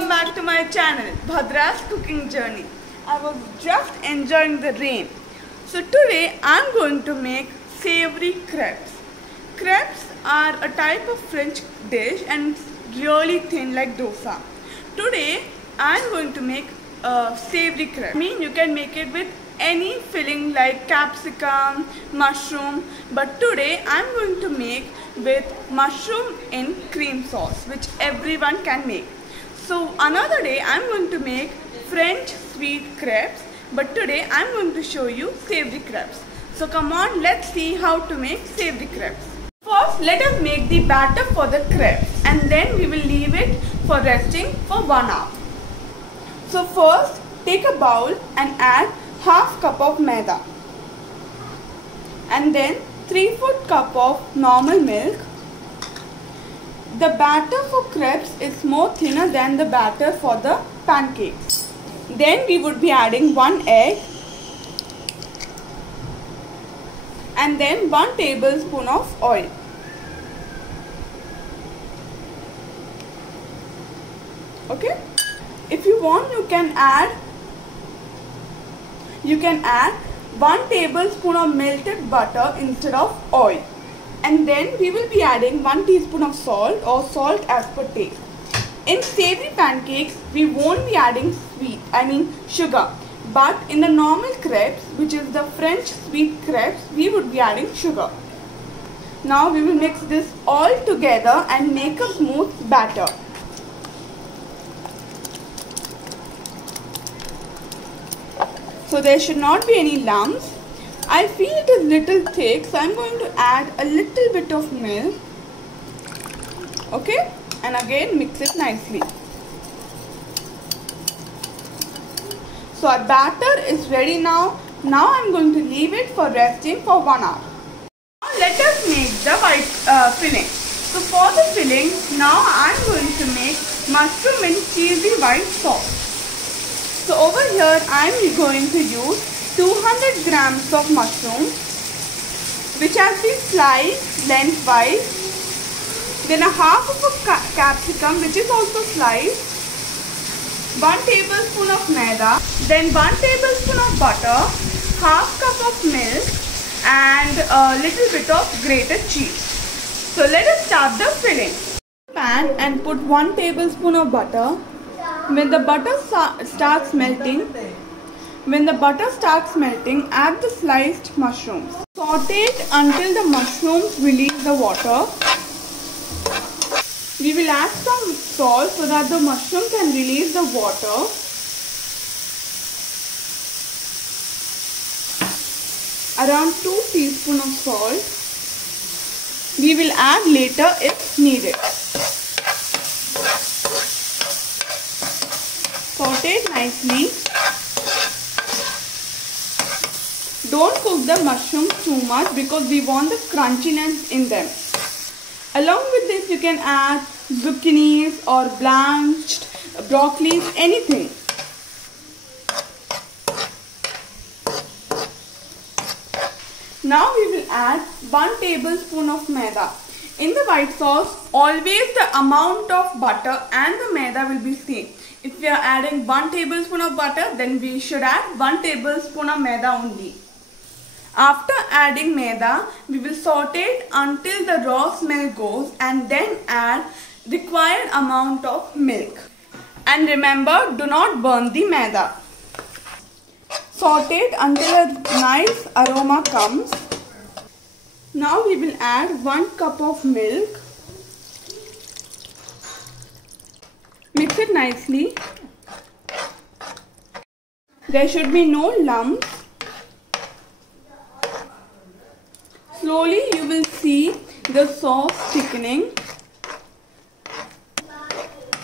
Welcome back to my channel, Bhadra's Cooking Journey. I was just enjoying the rain. So today I'm going to make savory crepes. Crepes are a type of French dish and it's really thin like dosa. Today I'm going to make a savory crepe. I mean, you can make it with any filling like capsicum, mushroom, but today I'm going to make with mushroom in cream sauce, which everyone can make. So another day I'm going to make French sweet crepes, but today I'm going to show you savory crepes. So come on, let's see how to make savory crepes. First, let us make the batter for the crepes and then we will leave it for resting for 1 hour. So first, take a bowl and add half cup of maida and then 3/4 cup of normal milk. The batter for crepes is more thinner than the batter for the pancakes. Then we would be adding 1 egg and then 1 tablespoon of oil. Okay? If you want, you can add 1 tablespoon of melted butter instead of oil. And then we will be adding 1 teaspoon of salt or salt as per taste. In savory pancakes, we won't be adding sugar. But in the normal crepes, which is the French sweet crepes, we would be adding sugar. Now we will mix this all together and make a smooth batter. So there should not be any lumps. I feel it is little thick, so I am going to add a little bit of milk. Okay, and again mix it nicely. So our batter is ready now. Now I am going to leave it for resting for 1 hour. Now let us make the filling. So for the filling, now I am going to make mushroom and cheesy white sauce. So over here I am going to use 200 grams of mushroom which has been sliced lengthwise, then a half of a capsicum which is also sliced, 1 tablespoon of maida, then 1 tablespoon of butter, half cup of milk and a little bit of grated cheese. So let us start the filling. Pan and put 1 tablespoon of butter. When the butter starts melting, add the sliced mushrooms. Saute it until the mushrooms release the water. We will add some salt so that the mushroom can release the water. Around 2 teaspoons of salt. We will add later if needed. Saute it nicely. Don't cook the mushrooms too much because we want the crunchiness in them. Along with this, you can add zucchinis or blanched broccoli, anything. Now we will add 1 tablespoon of maida. In the white sauce, always the amount of butter and the maida will be same. If we are adding 1 tablespoon of butter, then we should add 1 tablespoon of maida only. After adding maida, we will saute it until the raw smell goes and then add required amount of milk. And remember, do not burn the maida. Saute it until a nice aroma comes. Now we will add 1 cup of milk. Mix it nicely. There should be no lumps. Slowly you will see the sauce thickening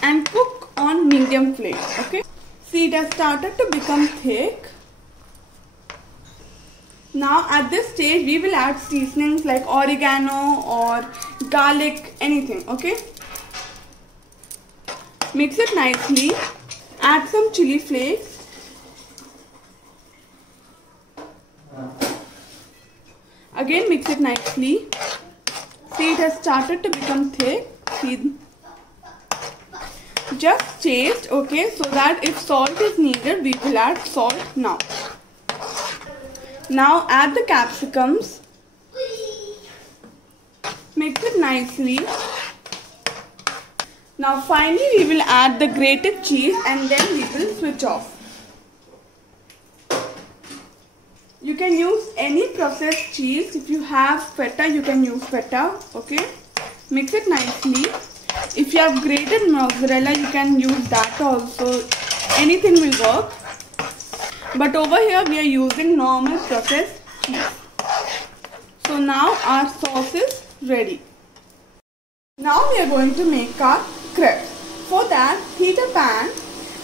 and cook on medium flame. Okay. See, it has started to become thick. Now at this stage we will add seasonings like oregano or garlic, anything. Okay. Mix it nicely. Add some chili flakes. Again mix it nicely. See, it has started to become thick. See, just taste, okay, so that if salt is needed, we will add salt now. Now add the capsicums. Mix it nicely. Now finally we will add the grated cheese and then we will switch off. You can use any processed cheese. If you have feta, you can use feta, okay. Mix it nicely. If you have grated mozzarella, you can use that also. Anything will work. But over here we are using normal processed cheese. So now our sauce is ready. Now we are going to make our crepes. For that, heat a pan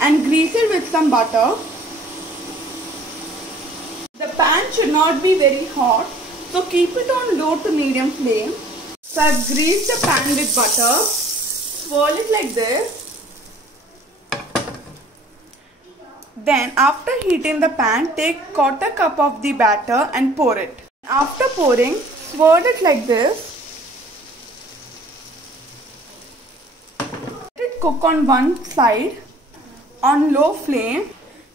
and grease it with some butter. The pan should not be very hot, so keep it on low to medium flame. So I've greased the pan with butter. Swirl it like this. Then after heating the pan, take 1/4 cup of the batter and pour it. After pouring, swirl it like this. Let it cook on one side on low flame.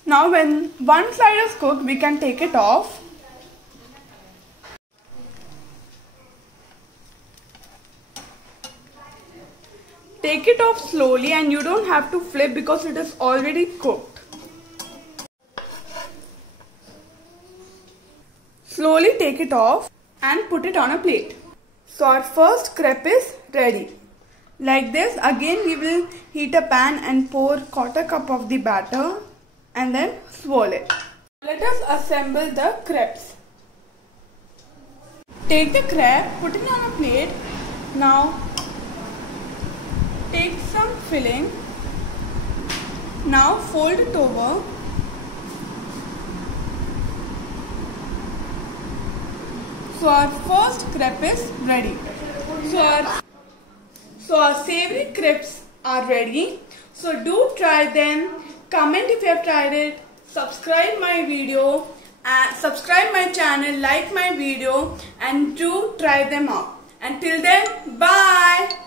Now when one side is cooked, we can take it off. Take it off slowly and you don't have to flip because it is already cooked. Slowly take it off and put it on a plate. So our first crepe is ready. Like this, again we will heat a pan and pour 1/4 cup of the batter and then swirl it. Let us assemble the crepes. Take the crepe, put it on a plate. Now take some filling. Now fold it over. So our first crepe is ready. So our savory crepes are ready. So do try them. Comment if you have tried it. Subscribe my video. Subscribe my channel. Like my video. And do try them out. Until then, bye.